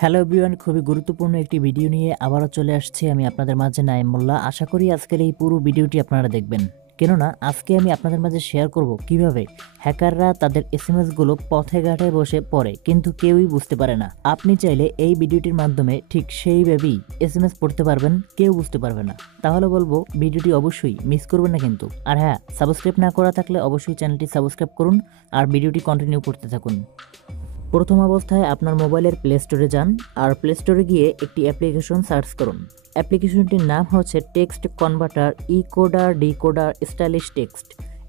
Hello everyone, খুবই গুরুত্বপূর্ণ একটি ভিডিও নিয়ে আবারও চলে আসছি আমি আপনাদের মাঝে নাইম মোল্লা। আশা করি আজকের এই পুরো ভিডিওটি আপনারা দেখবেন, কেননা আজকে আমি আপনাদের মাঝে শেয়ার করব কিভাবে হ্যাকাররা তাদের এসএমএসগুলো পথে ঘাটে বসে পড়ে কিন্তু কেউই বুঝতে পারে না। আপনি চাইলে এই ভিডিওটির মাধ্যমে ঠিক সেইভাবেই এসএমএস পড়তে পারবেন, কেউ বুঝতে পারবে না। তাহলে বলবো ভিডিওটি অবশ্যই মিস করবেন না কিন্তু। আর হ্যাঁ, সাবস্ক্রাইব না করা থাকলে অবশ্যই চ্যানেলটি সাবস্ক্রাইব করুন আর ভিডিওটি কন্টিনিউ করতে থাকুন। প্রথম অবস্থায় আপনার মোবাইলের প্লে স্টোরে যান আর প্লে স্টোরে গিয়ে একটি অ্যাপ্লিকেশন সার্চ করুন। অ্যাপ্লিকেশনটির নাম হচ্ছে text converter encoder decoder stylish text.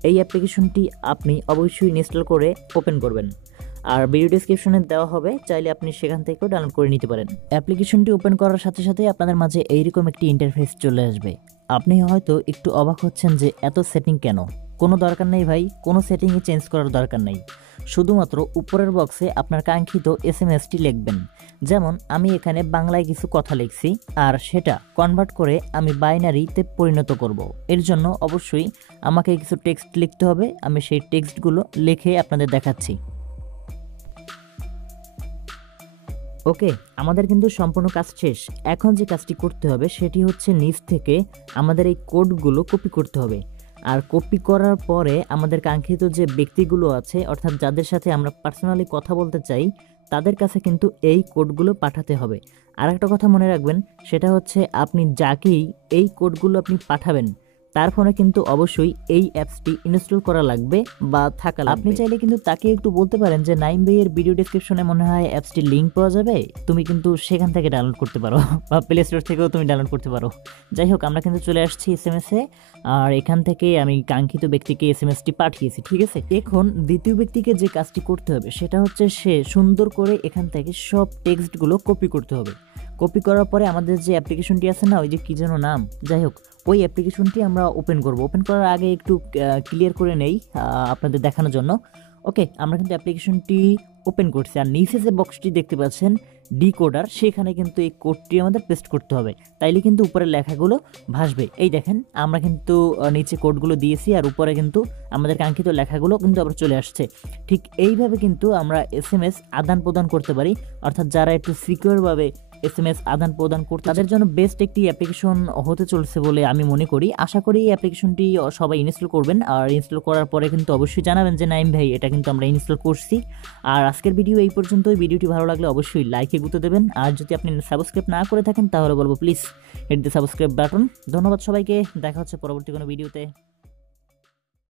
এই অ্যাপ্লিকেশনটি আপনি অবশ্যই ইনস্টল করে ওপেন করবেন, আর ভিডিও ডেসক্রিপশনে দেওয়া হবে, চাইলে আপনি সেখান থেকেও ডাউনলোড করে নিতে পারেন। অ্যাপ্লিকেশনটি ওপেন করার সাথে সাথে আপনাদের মাঝে এইরকম একটি ইন্টারফেস চলে আসবে। আপনি হয়তো একটু অবাক হচ্ছেন যে এত সেটিং কেন। কোনো দরকার নেই ভাই, কোনো সেটিংই চেঞ্জ করার দরকার নেই। শুধুমাত্র উপরের বক্সে আপনার কাঙ্ক্ষিত এসএমএসটি লিখবেন। যেমন আমি এখানে বাংলায় কিছু কথা লিখছি আর সেটা কনভার্ট করে আমি বাইনারিতে পরিণত করব। এর জন্য অবশ্যই আমাকে কিছু টেক্সট লিখতে হবে। আমি সেই টেক্সটগুলো লিখে আপনাদের দেখাচ্ছি। ওকে, আমাদের কিন্তু সম্পূর্ণ কাজ শেষ। এখন যে কাজটি করতে হবে সেটি হচ্ছে নিচ থেকে আমাদের এই কোডগুলো কপি করতে হবে। আর কপি করার পরে আমাদের কাঙ্ক্ষিত যে ব্যক্তিগুলো আছে, অর্থাৎ যাদের সাথে আমরা পার্সোনালি কথা বলতে চাই, তাদের কাছে কিন্তু এই কোডগুলো পাঠাতে হবে। আর একটা কথা মনে রাখবেন, সেটা হচ্ছে আপনি যাকেই এই কোডগুলো আপনি পাঠাবেন তার ফোনে কিন্তু অবশ্যই এই অ্যাপসটি ইনস্টল করা লাগবে বা থাকা লাগবে। আপনি চাইলে কিন্তু তাকে একটু বলতে পারেন যে নাইম ভাইয়ের ভিডিও ডেসক্রিপশনে মনে হয় অ্যাপসটির লিঙ্ক পাওয়া যাবে, তুমি কিন্তু সেখান থেকে ডাউনলোড করতে পারো বা প্লে স্টোর থেকেও তুমি ডাউনলোড করতে পারো। যাই হোক, আমরা কিন্তু চলে আসছি এসএমএসে, আর এখান থেকে আমি কাঙ্ক্ষিত ব্যক্তিকে এসএমএসটি পাঠিয়েছি। ঠিক আছে, এখন দ্বিতীয় ব্যক্তিকে যে কাজটি করতে হবে সেটা হচ্ছে সে সুন্দর করে এখান থেকে সব টেক্সটগুলো কপি করতে হবে। কপি করার পরে আমাদের যে অ্যাপ্লিকেশনটি আছে না, ওই যে কী যেন নাম, যাই হোক, ওই অ্যাপ্লিকেশনটি আমরা ওপেন করব। ওপেন করার আগে একটু ক্লিয়ার করে নেই আপনাদের দেখানোর জন্য। ওকে, আমরা কিন্তু অ্যাপ্লিকেশনটি ওপেন করছি আর নিচে যে বক্সটি দেখতে পাচ্ছেন ডিকোডার, সেখানে কিন্তু এই কোডটি আমাদের পেস্ট করতে হবে, তাইলে কিন্তু উপরের লেখাগুলো ভাসবে। এই দেখেন, আমরা কিন্তু নিচে কোডগুলো দিয়েছি আর উপরে কিন্তু আমাদের কাঙ্ক্ষিত লেখাগুলো কিন্তু আবার চলে আসছে। ঠিক এইভাবে কিন্তু আমরা এসএমএস আদান প্রদান করতে পারি। অর্থাৎ যারা একটু সিকিউরভাবে এসএমএস আদান প্রদান করতে, তাদের জন্য বেস্ট একটি অ্যাপ্লিকেশন হতে চলছে বলে আমি মনে করি। আশা করি এই অ্যাপ্লিকেশনটি সবাই ইনস্টল করবেন, আর ইনস্টল করার পরে কিন্তু অবশ্যই জানাবেন যে নাইম ভাই এটা কিন্তু আমরা ইনস্টল করছি। আর আজকের ভিডিও এই পর্যন্তই। ভিডিওটি ভালো লাগলে অবশ্যই লাইকে গুঁতে দেবেন, আর যদি আপনি সাবস্ক্রাইব না করে থাকেন তাহলে বলবো please hit the subscribe button. ধন্যবাদ সবাইকে, দেখা হচ্ছে পরবর্তী কোনো ভিডিওতে।